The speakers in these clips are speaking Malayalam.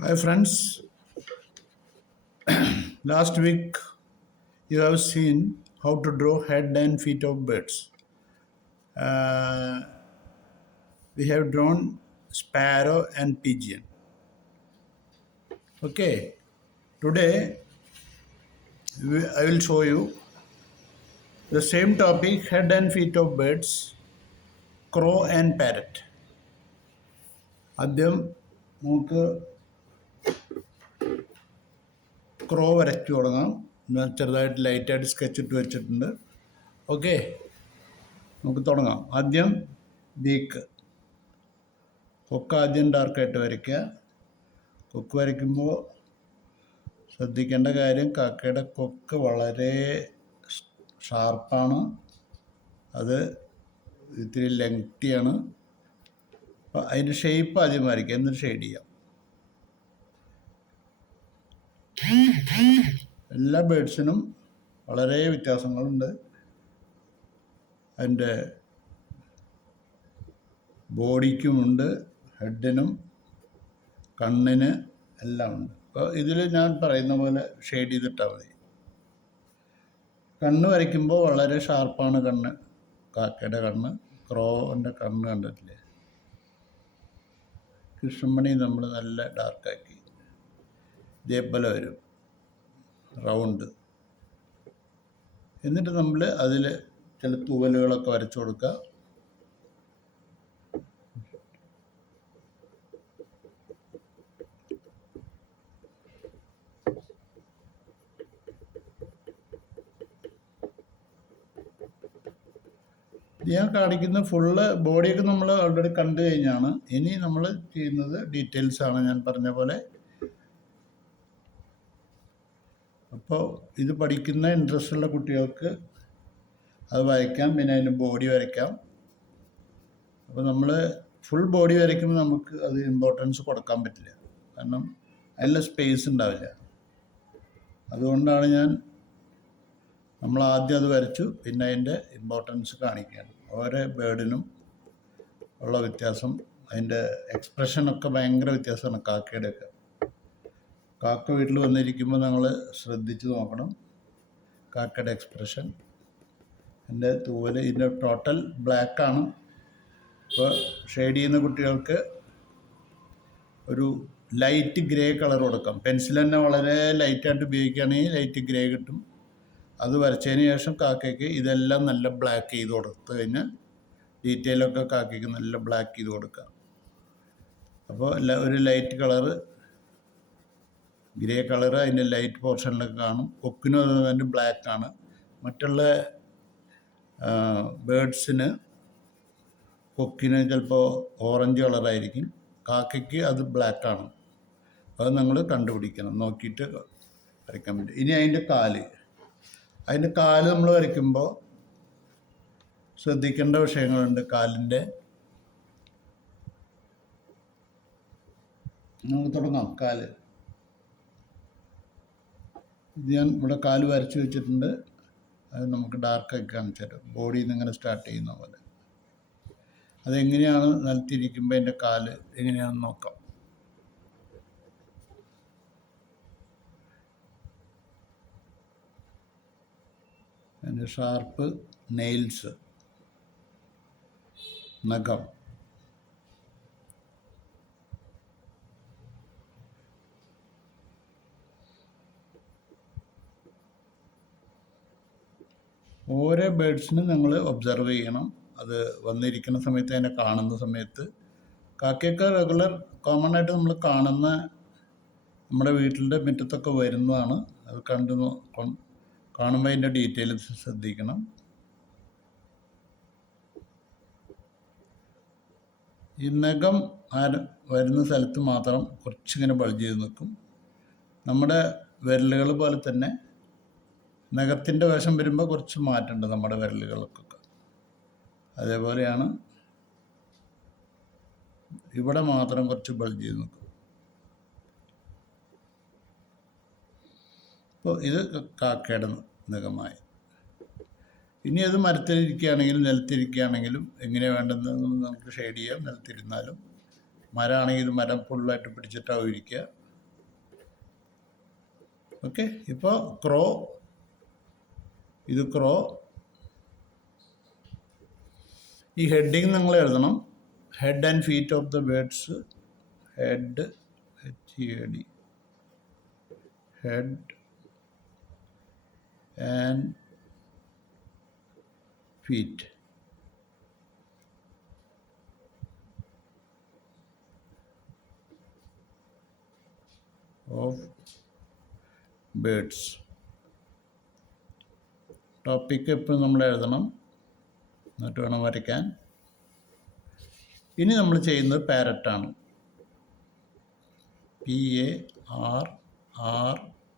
Hi friends, last week you have seen how to draw head and feet of birds. Uh, we have drawn sparrow and pigeon. Okay, today I will show you the same topic head and feet of birds, crow and parrot. ആദ്യം നമുക്ക് ക്രോ വരച്ചു തുടങ്ങാം. ഞാൻ ചെറുതായിട്ട് ലൈറ്റായിട്ട് സ്കെച്ച് ഇട്ട് വെച്ചിട്ടുണ്ട്. ഓക്കെ, നമുക്ക് തുടങ്ങാം. ആദ്യം ബീക്ക്, കൊക്ക് ആദ്യം ഡാർക്കായിട്ട് വരയ്ക്കുക. കൊക്ക് വരയ്ക്കുമ്പോൾ ശ്രദ്ധിക്കേണ്ട കാര്യം, കാക്കയുടെ കൊക്ക് വളരെ ഷാർപ്പാണ്, അത് ഇത്തിരി ലെങ്തിയാണ്. അപ്പോൾ അതിൻ്റെ ഷേപ്പ് ആദ്യം വരയ്ക്കുക, എന്നിട്ട് ഷെയ്ഡ് ചെയ്യാം. എല്ലാ ബേഡ്സിനും വളരെ വ്യത്യാസങ്ങളുണ്ട്. അതിൻ്റെ ബോഡിക്കുമുണ്ട്, ഹെഡിനും കണ്ണിന് എല്ലാം ഉണ്ട്. അപ്പോൾ ഇതിൽ ഞാൻ പറയുന്ന പോലെ ഷെയ്ഡ് ചെയ്തിട്ടാൽ മതി. കണ്ണ് വരയ്ക്കുമ്പോൾ വളരെ ഷാർപ്പാണ് കണ്ണ്, കാക്കയുടെ കണ്ണ്. ക്രോവിൻ്റെ കണ്ണ് കണ്ടിട്ടില്ലേ? കൃഷ്ണമണി നമ്മൾ നല്ല ഡാർക്കാക്കി, ഇതേപോലെ വരും, റൗണ്ട്. എന്നിട്ട് നമ്മൾ അതിൽ ചില തൂവലുകളൊക്കെ വരച്ചു കൊടുക്കുക. ഞാൻ കാണിക്കുന്ന ഫുള്ള് ബോഡിയൊക്കെ നമ്മൾ ഓൾറെഡി കണ്ടു കഴിഞ്ഞാണ്. ഇനി നമ്മൾ ചെയ്യുന്നത് ഡീറ്റെയിൽസാണ്, ഞാൻ പറഞ്ഞ പോലെ. അപ്പോൾ ഇത് പഠിക്കുന്ന ഇൻട്രസ്റ്റ് ഉള്ള കുട്ടികൾക്ക് അത് വരയ്ക്കാം, പിന്നെ അതിന് ബോഡി വരയ്ക്കാം. അപ്പോൾ നമ്മൾ ഫുൾ ബോഡി വരയ്ക്കുമ്പോൾ നമുക്ക് അത് ഇമ്പോർട്ടൻസ് കൊടുക്കാൻ പറ്റില്ല, കാരണം അതിനുള്ള സ്പേസ് ഉണ്ടാവില്ല. അതുകൊണ്ടാണ് നമ്മൾ ആദ്യം അത് വരച്ചു, പിന്നെ അതിൻ്റെ ഇമ്പോർട്ടൻസ് കാണിക്കുകയാണ്. ഓരോ ബേർഡിനും ഉള്ള വ്യത്യാസം, അതിൻ്റെ എക്സ്പ്രഷനൊക്കെ ഭയങ്കര വ്യത്യാസമാണ്. കാക്കയുടെയൊക്കെ, കാക്ക വീട്ടിൽ വന്നിരിക്കുമ്പോൾ നമ്മൾ ശ്രദ്ധിച്ച് നോക്കണം കാക്കയുടെ എക്സ്പ്രഷൻ. എൻ്റെ തൂവൽ ഇതിൻ്റെ ടോട്ടൽ ബ്ലാക്കാണ്. ഇപ്പോൾ ഷെയ്ഡ് ചെയ്യുന്ന കുട്ടികൾക്ക് ഒരു ലൈറ്റ് ഗ്രേ കളർ കൊടുക്കാം. പെൻസിൽ തന്നെ വളരെ ലൈറ്റായിട്ട് ഉപയോഗിക്കുകയാണെങ്കിൽ ലൈറ്റ് ഗ്രേ കിട്ടും. അത് വരച്ചതിന് ശേഷം കാക്കയ്ക്ക് ഇതെല്ലാം നല്ല ബ്ലാക്ക് ചെയ്ത് കൊടുത്തു കഴിഞ്ഞാൽ ഡീറ്റെയിലൊക്കെ കാക്കയ്ക്ക് നല്ല ബ്ലാക്ക് ചെയ്ത് കൊടുക്കാം. അപ്പോൾ ഒരു ലൈറ്റ് കളറ്, ഗ്രേ കളറ് അതിൻ്റെ ലൈറ്റ് പോർഷനിലൊക്കെ കാണും. കൊക്കിനും അതിൻ്റെ ബ്ലാക്കാണ്. മറ്റുള്ള ബേഡ്സിന് കൊക്കിന് ചിലപ്പോൾ ഓറഞ്ച് കളറായിരിക്കും, കാക്കയ്ക്ക് അത് ബ്ലാക്കാണ്. അത് നമ്മൾ കണ്ടുപിടിക്കണം, നോക്കിയിട്ട് വരയ്ക്കാൻ പറ്റും. ഇനി അതിൻ്റെ കാല് നമ്മൾ വരയ്ക്കുമ്പോൾ ശ്രദ്ധിക്കേണ്ട വിഷയങ്ങളുണ്ട്. കാലിൻ്റെ നമുക്ക് തുടങ്ങാം. കാല് ഇത് ഞാൻ ഇവിടെ കാല് വരച്ച് വെച്ചിട്ടുണ്ട്. അത് നമുക്ക് ഡാർക്കാക്കി കാണിച്ചു തരാം. ബോഡിയിൽ നിന്ന് ഇങ്ങനെ സ്റ്റാർട്ട് ചെയ്യുന്ന പോലെ. അതെങ്ങനെയാണ് നിലത്തിരിക്കുമ്പോൾ അതിൻ്റെ കാല് എങ്ങനെയാണെന്ന് നോക്കാം. അതിൻ്റെ ഷാർപ്പ് നെയിൽസ്, നഖം, ഓരോ ബേഡ്സിനും നിങ്ങൾ ഒബ്സർവ് ചെയ്യണം. അത് വന്നിരിക്കുന്ന സമയത്ത്, അതിനെ കാണുന്ന സമയത്ത്. കാക്കയൊക്കെ റെഗുലർ കോമൺ ആയിട്ട് നമ്മൾ കാണുന്ന, നമ്മുടെ വീട്ടിൻ്റെ മുറ്റത്തൊക്കെ വരുന്നതാണ്. അത് കാണുമ്പോൾ അതിൻ്റെ ഡീറ്റെയിൽസ് ശ്രദ്ധിക്കണം. ഈ നഖം വരുന്ന സ്ഥലത്ത് മാത്രം കുറച്ചിങ്ങനെ ബൾജ് ചെയ്ത് നിൽക്കും. നമ്മുടെ വിരലുകൾ പോലെ തന്നെ നഖത്തിൻ്റെ വശം വരുമ്പോൾ കുറച്ച് മാറ്റമുണ്ട് നമ്മുടെ വിരലുകൾക്കൊക്കെ. അതേപോലെയാണ് ഇവിടെ മാത്രം കുറച്ച് ബൾജ് ചെയ്ത് നിൽക്കും. അപ്പോൾ ഇത് കാക്കയുടെ നഖമായി. ഇനി അത് മരത്തിലിരിക്കുകയാണെങ്കിലും നിലത്തിരിക്കുകയാണെങ്കിലും എങ്ങനെ വേണ്ടെന്ന് നമുക്ക് ഷെയ്ഡ് ചെയ്യാം. നിലത്തിരുന്നാലും, മരമാണെങ്കിൽ മരം ഫുള്ളായിട്ട് പിടിച്ചിട്ടാവും ഇരിക്കുക. ഓക്കെ. ഇപ്പോൾ ക്രോ, ഇത് ക്രോ. ഈ ഹെഡിങ് നിങ്ങൾ എഴുതണം. Head and feet of the birds. Head, HEAD, head and feet of birds. Topic എപ്പോഴും നമ്മൾ എഴുതണം, എന്നിട്ട് വേണം വരയ്ക്കാൻ. ഇനി നമ്മൾ ചെയ്യുന്നത് പാരറ്റാണ്.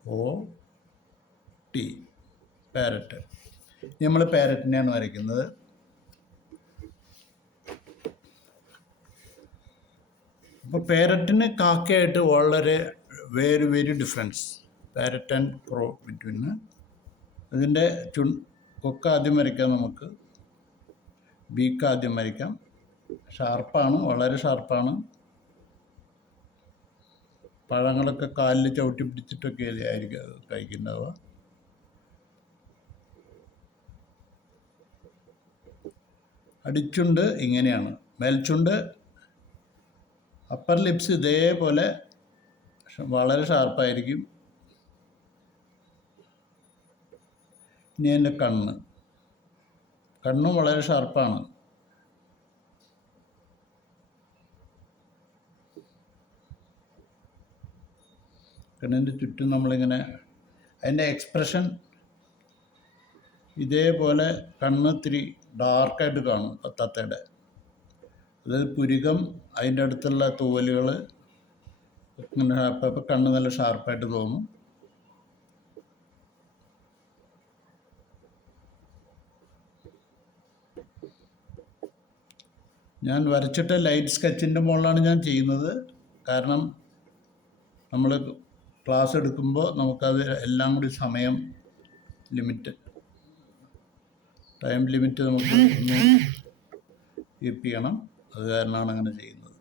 PARROT, parrot. നമ്മൾ പാരറ്റിനെയാണ് വരയ്ക്കുന്നത്. അപ്പോൾ പാരറ്റിന് കാക്കയായിട്ട് വളരെ very difference parrot and crow between. അതിൻ്റെ കൊക്ക ആദ്യം വരയ്ക്കാം. നമുക്ക് ബീക്ക് ആദ്യം വരയ്ക്കാം. ഷാർപ്പാണ്, വളരെ ഷാർപ്പാണ്. പഴങ്ങളൊക്കെ കാലിൽ ചവിട്ടി പിടിച്ചിട്ടൊക്കെ ആയിരിക്കും കഴിക്കുന്നുണ്ടാവുക. അടിച്ചുണ്ട് ഇങ്ങനെയാണ്. മേൽച്ചുണ്ട്, അപ്പർ ലിപ്സ് ഇതേപോലെ വളരെ ഷാർപ്പായിരിക്കും. ഇനി എൻ്റെ കണ്ണും വളരെ ഷാർപ്പാണ്. കണ്ണിൻ്റെ ചുറ്റും നമ്മളിങ്ങനെ അതിൻ്റെ എക്സ്പ്രഷൻ ഇതേപോലെ കണ്ണ് ഇത്തിരി ഡാർക്കായിട്ട് കാണും തത്തയുടെ. അതായത് പുരികം, അതിൻ്റെ അടുത്തുള്ള തൂവലുകൾ ഇങ്ങനെ അപ്പോൾ കണ്ണ് നല്ല ഷാർപ്പായിട്ട് തോന്നും. ഞാൻ വരച്ചിട്ട് ലൈറ്റ് സ്കെച്ചിൻ്റെ മുകളിലാണ് ഞാൻ ചെയ്യുന്നത്. കാരണം നമ്മൾ ക്ലാസ് എടുക്കുമ്പോൾ നമുക്കത് എല്ലാം കൂടി ടൈം ലിമിറ്റ് നമുക്ക് ഒന്ന് കീപ്പ് ചെയ്യണം. അത് കാരണമാണ് അങ്ങനെ ചെയ്യുന്നത്.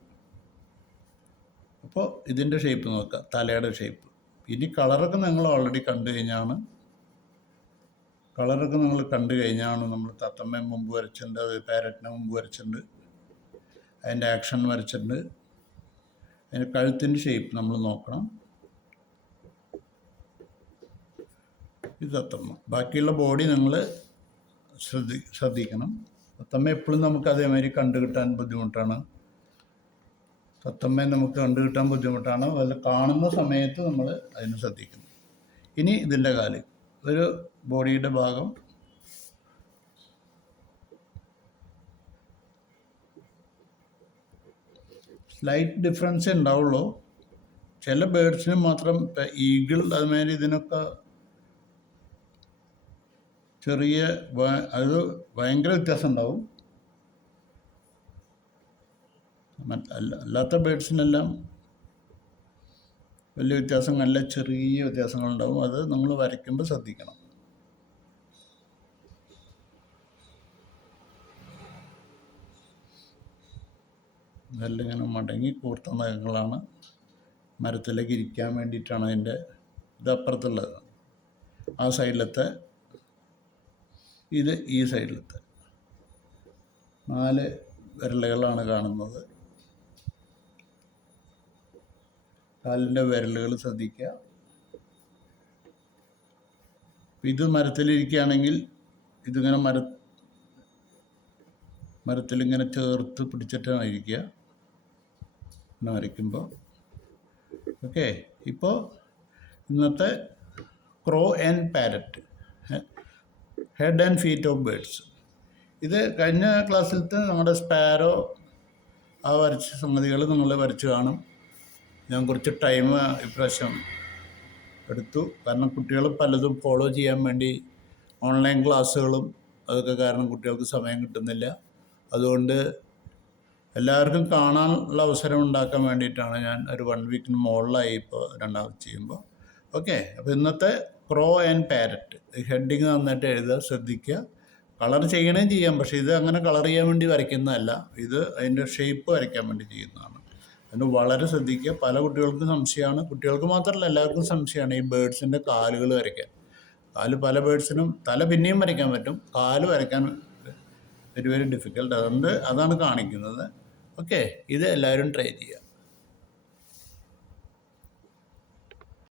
അപ്പോൾ ഇതിൻ്റെ ഷേപ്പ് നോക്കുക, തലയുടെ ഷേപ്പ്. ഇനി കളറൊക്കെ നിങ്ങൾ ഓൾറെഡി കണ്ടു കഴിഞ്ഞാണ് നമ്മൾ തത്തമ്മ മുമ്പ് വരച്ചിട്ടുണ്ട്, അത് പാരറ്റിനെ മുമ്പ് വരച്ചിട്ടുണ്ട്, അതിൻ്റെ ആക്ഷൻ വരച്ചിട്ടുണ്ട്. അതിൻ്റെ കഴുത്തിൻ്റെ ഷേപ്പ് നമ്മൾ നോക്കണം. ഇത് തത്തമ്മ. ബാക്കിയുള്ള ബോഡി നിങ്ങൾ ശ്രദ്ധിക്കണം. തത്തമ്മ എപ്പോഴും നമുക്ക് അതേമാതിരി കണ്ടുകിട്ടാൻ ബുദ്ധിമുട്ടാണ്. അതിൽ കാണുന്ന സമയത്ത് നമ്മൾ അതിന് ശ്രദ്ധിക്കണം. ഇനി ഇതിൻ്റെ കാല്, ഒരു ബോഡിയുടെ ഭാഗം സ്ലൈറ്റ് ഡിഫറൻസേ ഉണ്ടാവുള്ളൂ. ചില ബേർഡ്സിന് മാത്രം, ഈഗിൾ അതുമാതിരി ഇതിനൊക്കെ അത് ഭയങ്കര വ്യത്യാസം ഉണ്ടാവും. അല്ലാത്ത ബേർഡ്സിനെല്ലാം വലിയ വ്യത്യാസം, നല്ല ചെറിയ വ്യത്യാസങ്ങളുണ്ടാവും. അത് നമ്മൾ വരയ്ക്കുമ്പോൾ ശ്രദ്ധിക്കണം. ഇതെല്ലാം ഇങ്ങനെ മടങ്ങി കൂർത്ത നഖങ്ങളാണ്. മരത്തിലേക്ക് ഇരിക്കാൻ വേണ്ടിയിട്ടാണ് അതിൻ്റെ. ഇത് അപ്പുറത്തുള്ളത്, ആ സൈഡിലത്തെ, ഇത് ഈ സൈഡിലത്തെ 4 വിരലുകളാണ് കാണുന്നത്. കാലിൻ്റെ വിരലുകൾ ശ്രദ്ധിക്കുക. ഇത് മരത്തിലിരിക്കുകയാണെങ്കിൽ ഇതിങ്ങനെ മരത്തിലിങ്ങനെ ചേർത്ത് പിടിച്ചിട്ടാണ് ഇരിക്കുക ഇങ്ങനെ വരയ്ക്കുമ്പോൾ. ഓക്കെ. ഇപ്പോൾ ഇന്നത്തെ crow and parrot, head and feet of birds. ഇത് കഴിഞ്ഞ ക്ലാസ്സിലത്തെ നമ്മുടെ സ്പാരോ ആ വരച്ച സംഗതികൾ നിങ്ങൾ വരച്ച് കാണും. ഞാൻ കുറച്ച് ടൈം ഇപ്രാവശ്യം എടുത്തു. കാരണം കുട്ടികൾ പലതും ഫോളോ ചെയ്യാൻ വേണ്ടി ഓൺലൈൻ ക്ലാസ്സുകളും അതൊക്കെ കാരണം കുട്ടികൾക്ക് സമയം കിട്ടുന്നില്ല. അതുകൊണ്ട് എല്ലാവർക്കും കാണാനുള്ള അവസരം ഉണ്ടാക്കാൻ വേണ്ടിയിട്ടാണ് ഞാൻ ഒരു 1 വീക്കിന് മുകളിലായി ഇപ്പോൾ രണ്ടാമത് ചെയ്യുമ്പോൾ. ഓക്കെ. അപ്പോൾ ഇന്നത്തെ ക്രോ ആൻഡ് പാരറ്റ്, ഹെഡിങ് നന്നായിട്ട് എഴുതുക, ശ്രദ്ധിക്കുക. കളർ ചെയ്യണേം ചെയ്യാം, പക്ഷേ ഇത് അങ്ങനെ കളർ ചെയ്യാൻ വേണ്ടി വരയ്ക്കുന്നതല്ല, ഇത് അതിൻ്റെ ഷേപ്പ് വരയ്ക്കാൻ വേണ്ടി ചെയ്യുന്നതാണ്. അതുകൊണ്ട് വളരെ ശ്രദ്ധിക്കുക. പല കുട്ടികൾക്കും സംശയമാണ്, കുട്ടികൾക്ക് മാത്രമല്ല എല്ലാവർക്കും സംശയമാണ് ഈ ബേഡ്സിൻ്റെ കാലുകൾ വരയ്ക്കാൻ. പല ബേഡ്സിനും തല പിന്നെയും വരയ്ക്കാൻ പറ്റും, കാല് വരയ്ക്കാൻ വെരി വെരി ഡിഫിക്കൽട്ട്. അതുകൊണ്ട് അതാണ് കാണിക്കുന്നത്. ഓക്കെ, ഇത് എല്ലാവരും ട്രൈ ചെയ്യുക.